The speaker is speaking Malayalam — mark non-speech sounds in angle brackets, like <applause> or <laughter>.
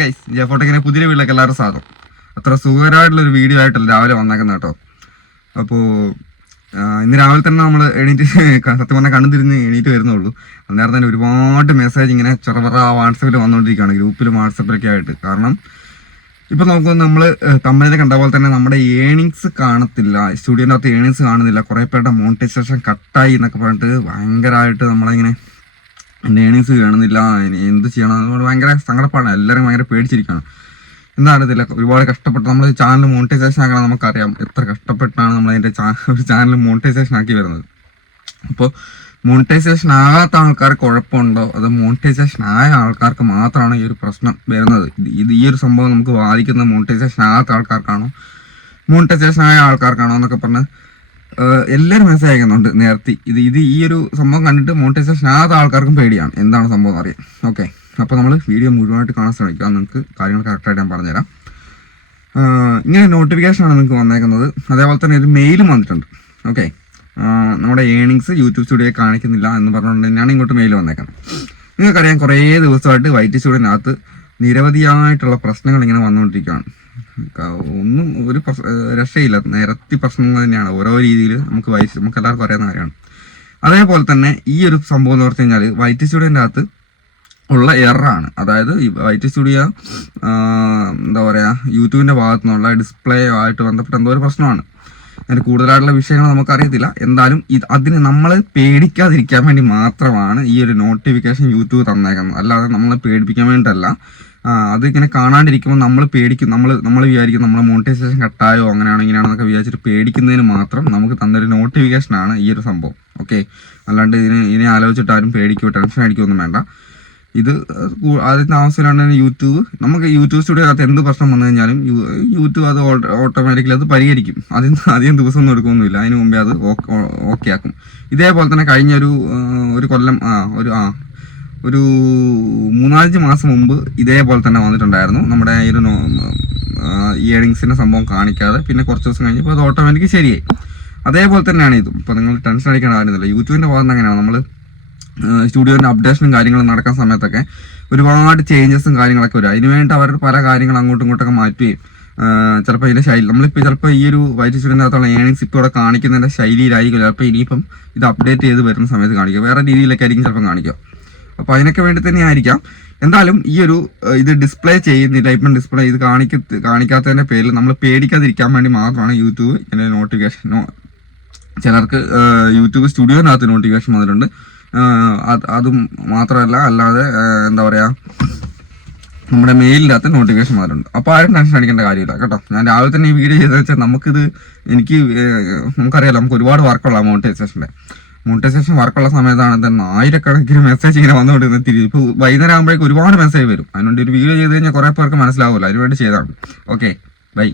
ഗൈസ് ജെഫോട്ടെക്കിനെ പുതിയ വീട്ടിലേക്ക് എല്ലാവരും സാധനം അത്ര സുഖകരമായിട്ടുള്ള ഒരു വീഡിയോ ആയിട്ടല്ല രാവിലെ വന്നേക്കുന്നത് കേട്ടോ. അപ്പോൾ ഇന്ന് രാവിലെ തന്നെ നമ്മൾ എണീറ്റ് <laughs> സത്യം പറഞ്ഞാൽ കണ്ണു എണീറ്റ് വരുന്നുള്ളൂ. അന്നേരം തന്നെ ഒരുപാട് മെസ്സേജ് ഇങ്ങനെ ചെറുപറ വാട്സപ്പിൽ വന്നുകൊണ്ടിരിക്കുകയാണ് ഗ്രൂപ്പിലും വാട്സപ്പിലൊക്കെ ആയിട്ട്. കാരണം ഇപ്പം നോക്കുമ്പോൾ നമ്മൾ കമ്പനിയിൽ കണ്ട പോലെ തന്നെ നമ്മുടെ ഏണിങ്സ് കാണത്തില്ല. സ്റ്റുഡിയോന്റെ അകത്ത് ഏണിങ്സ് കാണുന്നില്ല. കുറേ പേരുടെ മോണിറ്റൈസേഷൻ കട്ടായി എന്നൊക്കെ പറഞ്ഞിട്ട് ഭയങ്കരമായിട്ട് നമ്മളിങ്ങനെ എന്റെ ഏണിങ്സ് കാണുന്നില്ല എന്ത് ചെയ്യണം? എന്ന് ഭയങ്കര സങ്കടപ്പാടാണ്. എല്ലാവരും ഭയങ്കര പേടിച്ചിരിക്കുകയാണ്. എന്താ അറിയത്തില്ല ഒരുപാട് കഷ്ടപ്പെട്ട്. നമ്മൾ ചാനൽ മോണിറ്റൈസേഷൻ ആക്കണം നമുക്കറിയാം. എത്ര കഷ്ടപ്പെട്ടാണ് നമ്മൾ അതിന്റെ ചാനൽ മോണിറ്റൈസേഷൻ ആക്കി വരുന്നത്. അപ്പോൾ മോണിറ്റൈസേഷൻ ആകാത്ത ആൾക്കാർക്ക് കുഴപ്പമുണ്ടോ? അത് മോണിറ്റൈസേഷൻ ആയ ആൾക്കാർക്ക് മാത്രമാണ് ഈ ഒരു പ്രശ്നം വരുന്നത്? ഇത് ഈ ഒരു സംഭവം നമുക്ക് ബാധിക്കുന്നത് മോണിറ്റൈസേഷൻ ആകാത്ത ആൾക്കാർക്കാണോ? മോണിറ്റൈസേഷൻ ആയ ആൾക്കാർക്കാണോ എന്നൊക്കെ പറഞ്ഞ് എല്ലാവരും മനസ്സിലായിക്കുന്നുണ്ട് നേരത്തെ. ഇത് ഇത് ഈ ഒരു സംഭവം കണ്ടിട്ട് മോണിറ്റൈസേഷൻ ആകാത്ത ആൾക്കാർക്കും പേടിയാണ്. എന്താണ് സംഭവം അറിയാം. ഓക്കെ അപ്പോൾ നമ്മൾ വീഡിയോ മുഴുവനായിട്ട് കാണാൻ ശ്രമിക്കുക. നിങ്ങൾക്ക് കാര്യങ്ങൾ കറക്റ്റായിട്ട് ഞാൻ പറഞ്ഞുതരാം. ഇങ്ങനെ നോട്ടിഫിക്കേഷൻ ആണ് നിങ്ങൾക്ക് വന്നേക്കുന്നത്. അതേപോലെ തന്നെ ഒരു മെയിലും വന്നിട്ടുണ്ട്. ഓക്കെ നമ്മുടെ ഏണിങ്സ് യൂട്യൂബ് സ്റ്റുഡിയോ കാണിക്കുന്നില്ല എന്ന് പറഞ്ഞുകൊണ്ട് തന്നെയാണ് ഇങ്ങോട്ട് മെയിൽ വന്നേക്കുന്നത്. നിങ്ങൾക്കറിയാം കുറേ ദിവസമായിട്ട് വൈറ്റ് സ്റ്റുഡിയോനകത്ത് നിരവധിയായിട്ടുള്ള പ്രശ്നങ്ങൾ ഇങ്ങനെ വന്നുകൊണ്ടിരിക്കുകയാണ്. ഒന്നും ഒരു രക്ഷയില്ല. നിരത്തി പ്രശ്നങ്ങൾ തന്നെയാണ്. ഓരോ രീതിയിൽ നമുക്ക് വയസ്സ് നമുക്ക് എല്ലാവർക്കും അറിയാവുന്ന കാര്യമാണ്. അതേപോലെ തന്നെ ഈ ഒരു സംഭവം എന്ന് പറഞ്ഞു കഴിഞ്ഞാൽ വൈറ്റ് സ്റ്റുഡിയോന്റെ അകത്ത് ഉള്ള എററാണ് അതായത് വൈറ്റ് സ്റ്റുഡിയോ എന്താ പറയുക യൂട്യൂബിന്റെ ഭാഗത്തു നിന്നുള്ള ഡിസ്പ്ലേ ആയിട്ട് ബന്ധപ്പെട്ട എന്തോ ഒരു പ്രശ്നമാണ്. അതിന് കൂടുതലായിട്ടുള്ള വിഷയങ്ങൾ നമുക്കറിയത്തില്ല. എന്തായാലും ഇത് അതിന് നമ്മൾ പേടിക്കാതിരിക്കാൻ വേണ്ടി മാത്രമാണ് ഈ ഒരു നോട്ടിഫിക്കേഷൻ യൂട്യൂബ് തന്നേക്കുന്നത്. അല്ലാതെ നമ്മളെ പേടിപ്പിക്കാൻ വേണ്ടിയിട്ടല്ല. അതിങ്ങനെ കാണാണ്ടിരിക്കുമ്പോൾ നമ്മൾ പേടിക്കും. നമ്മൾ നമ്മൾ വിചാരിക്കും നമ്മൾ മോണിറ്റൈസേഷൻ കട്ടായോ അങ്ങനെയാണോ ഇങ്ങനെയാണോ ഇങ്ങനെയാണെന്നൊക്കെ വിചാരിച്ചിട്ട് പേടിക്കുന്നതിന് മാത്രം നമുക്ക് തന്നൊരു നോട്ടിഫിക്കേഷനാണ് ഈ ഒരു സംഭവം. ഓക്കെ അല്ലാണ്ട് ഇതിനെ ഇതിനെ ആലോചിച്ചിട്ട് ആരും പേടിക്കുകയോ ടെൻഷൻ അടിക്കുകയൊന്നും വേണ്ട. ഇത് ആദ്യത്തെ അവസ്ഥയിലാണ് യൂട്യൂബ്. നമുക്ക് യൂട്യൂബ് സ്റ്റുഡിയോ അകത്ത് എന്ത് പ്രശ്നം വന്നു കഴിഞ്ഞാലും യൂട്യൂബ് അത് ഓട്ടോമാറ്റിക്കലി അത് പരിഹരിക്കും. അതിന് അധികം ദിവസം ഒന്നും എടുക്കുകയൊന്നുമില്ല അതിന് മുമ്പേ അത് ഓക്കെ ആക്കും. ഇതേപോലെ തന്നെ കഴിഞ്ഞ ഒരു ഒരു കൊല്ലം ആ ഒരു ആ ഒരു മൂന്നാലഞ്ച് മാസം മുമ്പ് ഇതേപോലെ തന്നെ വന്നിട്ടുണ്ടായിരുന്നു. നമ്മുടെ ഈ ഒരു ഇയറിങ്സിന്റെ സംഭവം കാണിക്കാതെ പിന്നെ കുറച്ച് ദിവസം കഴിഞ്ഞപ്പോൾ അത് ഓട്ടോമാറ്റിക് ശരിയായി. അതേപോലെ തന്നെയാണ് ഇതും. ഇപ്പോൾ നിങ്ങൾ ടെൻഷൻ അടിക്കേണ്ട കാര്യമില്ല യൂട്യൂബിന്റെ ഭാഗത്ത് അങ്ങനെയാണ്. നമ്മൾ സ്റ്റുഡിയോന്റെ അപ്ഡേഷനും കാര്യങ്ങളും നടക്കാൻ സമയത്തൊക്കെ ഒരുപാട് ചേഞ്ചസും കാര്യങ്ങളൊക്കെ വരും. അതിനുവേണ്ടി അവർ പല കാര്യങ്ങൾ അങ്ങോട്ടും ഇങ്ങോട്ടൊക്കെ മാറ്റുകയും ചിലപ്പോൾ ഇതിന്റെ ശൈലി നമ്മളിപ്പോൾ ചിലപ്പോൾ ഈ ഒരു വൈറ്റ് സ്റ്റുഡിയോന്റെ അകത്തുള്ള ഏണിങ്സ് ഇപ്പോൾ ഇവിടെ കാണിക്കുന്നതിന്റെ ശൈലിയിലായിരിക്കും. ചിലപ്പോൾ ഇനിയിപ്പം ഇത് അപ്ഡേറ്റ് ചെയ്ത് വരുന്ന സമയത്ത് കാണിക്കുക വേറെ രീതിയിലൊക്കെ ആയിരിക്കും ചിലപ്പം കാണിക്കുക. അപ്പോൾ അതിനൊക്കെ വേണ്ടി തന്നെ ആയിരിക്കാം. എന്തായാലും ഈ ഒരു ഇത് ഡിസ്പ്ലേ ചെയ്യുന്നില്ല ഇപ്പം ഡിസ്പ്ലേ ഇത് കാണിക്ക കാണിക്കാത്തതിന്റെ പേരിൽ നമ്മൾ പേടിക്കാതിരിക്കാൻ വേണ്ടി മാത്രമാണ് യൂട്യൂബ് ഇങ്ങനെ നോട്ടിഫിക്കേഷൻ ചിലർക്ക് യൂട്യൂബ് സ്റ്റുഡിയോനകത്ത് നോട്ടിഫിക്കേഷൻ വന്നിട്ടുണ്ട്. അതും മാത്രമല്ല അല്ലാതെ എന്താ പറയാ നമ്മുടെ മെയിലിനകത്ത് നോട്ടിഫിക്കേഷൻ വന്നിട്ടുണ്ട്. അപ്പോൾ ആരും ടെൻഷൻ അടിക്കേണ്ട കാര്യമില്ല കേട്ടോ. ഞാൻ രാവിലെ തന്നെ ഈ വീഡിയോ ചെയ്തതെന്ന് വെച്ചാൽ നമുക്കിത് എനിക്ക് നമുക്കറിയാം നമുക്കറിയാലോ നമുക്ക് ഒരുപാട് വർക്കുള്ള മോണിറ്റൈസേഷന്റെ മോണിറ്റൈസേഷൻ വർക്കുള്ള സമയത്താണ് തന്നെ ആയിരക്കണക്കിന് മെസ്സേജ് ഇങ്ങനെ വന്നുകൊണ്ടിരുന്നത്. തിരി ഇപ്പോൾ വൈകുന്നേരം ആകുമ്പോഴേക്കും ഒരുപാട് മെസ്സേജ് വരും. അതിനുവേണ്ടി ഒരു വീഡിയോ ചെയ്ത് കഴിഞ്ഞാൽ കുറേ പേർക്ക് മനസ്സിലാവുമല്ലോ. അതിനുവേണ്ടി ചെയ്താണ് ഓക്കെ ബൈ